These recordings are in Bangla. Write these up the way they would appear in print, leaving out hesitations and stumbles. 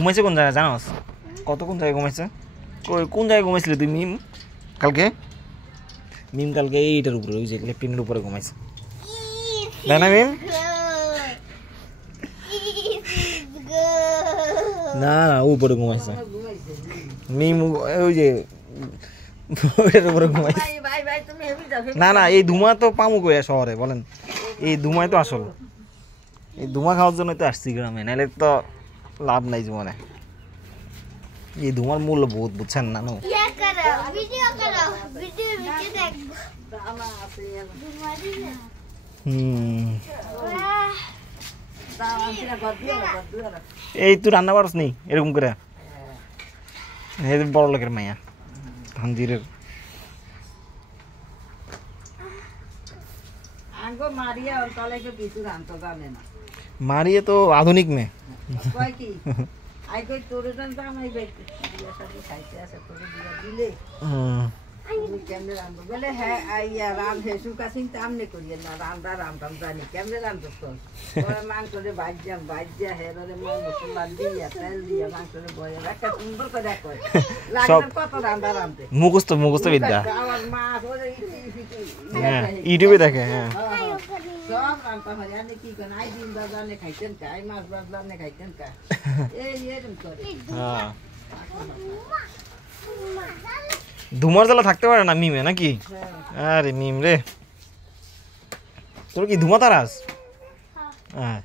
ঘুমাইছে কোন জায়গায় জানোস? কত কোন জায়গায় ঘুমাইছে? কোন জায়গায় ঘুমাইছিলি তুই মিম কালকে? মিম কালকে এইটার উপরে, ওই যে লেফটিনের উপরে ঘুমাইছে, তাই না মিম? না না উপরে ঘুমাইছে মিম, ওই যে ওইটার উপরে ঘুমাইছে। না না এই ধুমা তো পামু কইয়া শহরে বলেন, এই ধুমাই তো আসল, এই ধুমা খাওয়ার জন্য তো আসছি গ্রামে, নাহলে তো লাভ নাই জীবনে। এই ধুমার মূল্য বহুত, বুঝছেন না? এই তুই রান্না পারস নি এরকম করে? বড় লোকের মাইয়া ধানজিরের। মারিয়ে তো আধুনিক মেয়ে। কেমনে রান্ধবো বলে হ্যাঁ আইয়া রাম হেসু কাছে আমনে করিয়ে না রামটা রামটাম জানি কেমনে রান্ধব তো মাংসরে ভাজ্যা হেরে মশলা দিয়া তেল দিয়া মাংসরে বয়ে একটা সুন্দর করে দেখো লাগবে কত রান্না রান্ধতে মুখস্থ বিদ্যা আমার মা ইউটিউবে দেখে। হ্যাঁ সব রান্না হয় আপনি কি করেন? আই দিন বাজারে খাইতেন কা, আই মাছ বাজারে খাইতেন কা, এই এরকম করে। হ্যাঁ ধুমার জ্বালা থাকতে পারে না মিমে নাকি? আরে মিম রে, তোর কি ধুমা তারাস? হ্যাঁ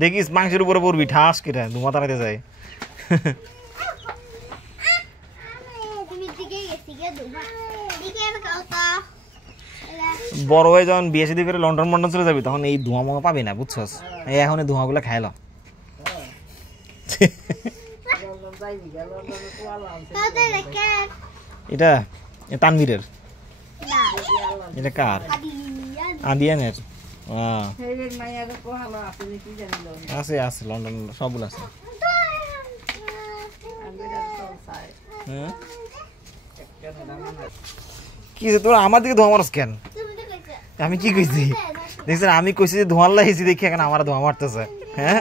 দেখিস মাংসের উপরে পড়বি ঠাস কেটে, ধুমা তারাতে যায়। বড় হয়ে যখন বিয়ে শাদী করে লন্ডন মন্ডন চলে যাবি তখন এই ধোঁয়া মোয়া পাবি না, বুঝছস? এই এখন এই ধোঁয়াগুলো খাইল। এটা তানভীরের, এটা কার? আদিয়ানের। আছে আছে লন্ডন সবগুলো আছে। কি তোরা আমার দিকে ধোঁয়া মারস কেন? আমি কি কইছি দেখছেন? আমি কইছি যে ধোঁয়া লাগাইছি দেখি এখন আমার ধোঁয়া মারতেছে। হ্যাঁ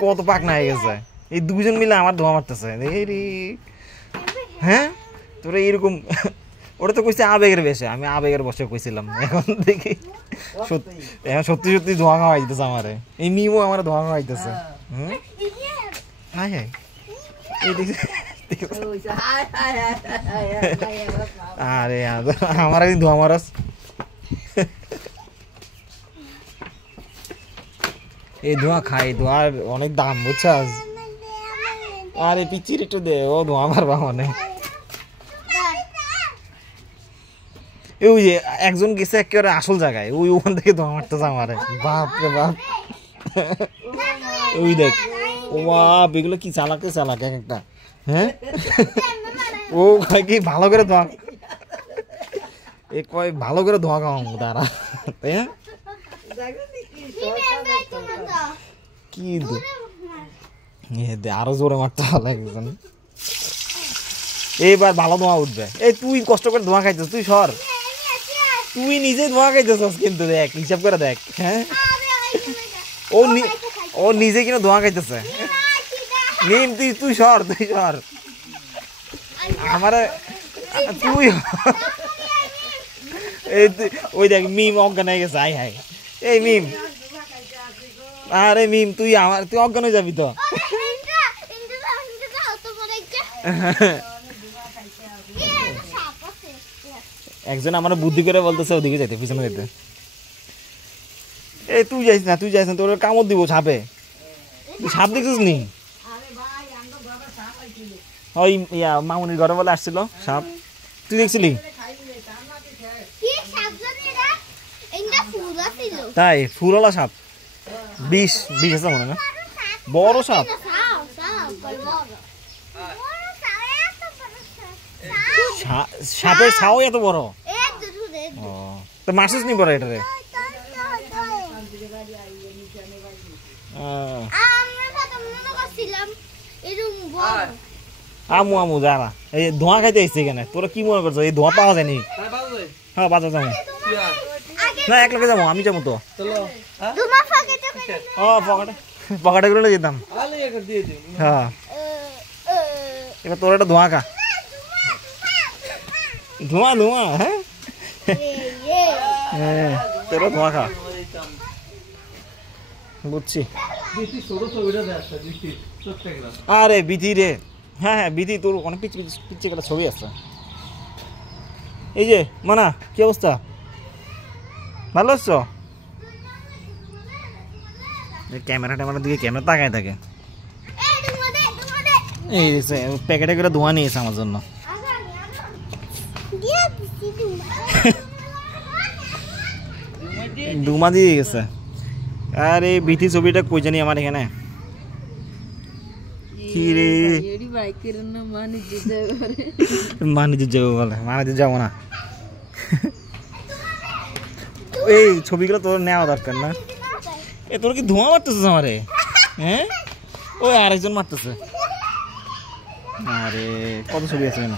কত পাক না হয়ে গেছে, এই দুজন মিলে আমার ধোঁয়া মারতেছে। হ্যাঁ তোরা এরকম, ওটা তো কইছে আবেগের বেশে, আমি আবেগের বসে কইছিলাম। এখন দেখি এখন সত্যি সত্যি ধোঁয়া খাওয়া দিতেছে আমারে, এই মিমও আমার ধোঁয়া খাওয়া দিতেছে। হ্যাঁ হ্যাঁ এই দেখি আরে আমার একদিন ধোঁয়া মারাস। এই ধোঁয়া খাই, ধোঁয়ার অনেক দাম বুঝছাস? আরে পিচির একটু দে, ও ধোঁয়া মারবা মানে। ওই যে একজন গেছে একেবারে আসল জায়গায়, ওই ওখান থেকে ধোঁয়া মারতেছে আমারে। বাপ রে বাপ, ওই দেখ ও বাপ, এগুলো কি চালাকে চালাক এক একটা। হ্যাঁ ও কয় কি ভালো করে ধোঁয়া, এ কয় ভালো করে ধোঁয়া খাওয়া তারা, তাই না? কি আরো জোরে মারতে ভালো একজন, এইবার ভালো ধোঁয়া উঠবে। এই তুই কষ্ট করে ধোঁয়া খাইছিস, তুই সর, তুই নিজে ধোঁয়া খাইতেছিস কিন্তু দেখ, হিসাব করে দেখ। হ্যাঁ ও নিজে কিনা ধোঁয়া খাইতেছে। মিম তুই সর, তুই সর, আমারে তুই এই ওই দেখ মিম অজ্ঞান হয়ে গেছে। আয় হায় এই মিম, আরে মিম তুই অজ্ঞান হয়ে যাবি তো। একজন আমার বুদ্ধি করে বলতেছে ওদিকে যাইতে, পিছনে যেতে। এই তুই যাইস না, তোর কামড় দিব সাপে। তুই সাপ দেখছিস নি? ওই মামুনির ঘরে বলে আসছিল সাপ, তুই দেখছিলি? তাই ফুলওয়ালা সাপ, বিষ আছে মনে না, বড় সাপ। সাপের ছাও এত বড়? তো মাসিস নি বড় এটারে? আমু যারা এই ধোঁয়া খাইতে এসছে এখানে, তোরা কি মনে করছো এই ধোঁয়া পাওয়া যায়নি? হ্যাঁ বাজার যাবো না, এক লোকে যাবো, আমি যাবো তো। ও পকেটে পকেটে করে যেতাম। হ্যাঁ এবার তোর একটা ধোঁয়া খা, ধোঁয়া ধোঁয়া। হ্যাঁ হ্যাঁ তোরা ধোঁয়া খা, বুঝছি। আরে বিধি রে, হ্যাঁ হ্যাঁ বিধি, তোর অনেক পিচ্ছি পিচ্ছি একটা ছবি আছে। এই যে মানা, কি অবস্থা, ভালো আছো? ক্যামেরা ট্যামেরার দিকে ক্যামেরা তাকায় থাকে। এই প্যাকেটে করে ধোঁয়া নিয়েছে আমার জন্য। ধুমা দিয়ে গেছে। আর এই বিথি ছবিটা কই জানি আমার এখানে, কি রে মানিজে যাবো বলে, মানিজে যাবো না। এই ছবিগুলো তোর নেওয়া দরকার না। এ তোর কি ধোঁয়া মারতেছিস আমারে? হ্যাঁ ওই আরেকজন মারতেছে। আরে কত ছবি আছে কেন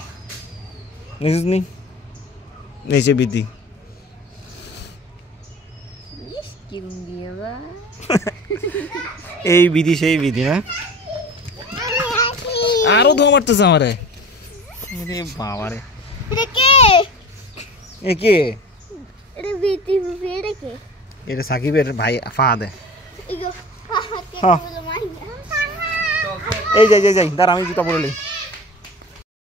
নিছিস নি? নিচে বিধি, এই বিধি সেই বিধি না, আরো ধোঁয়া মারতেছে আমারে। আরে বাবা রে, এ কে? এটা সাকিবের ভাই ফাহাদে। এই যাই যাই যাই, দাঁড়া আমি জুতা পরে লই।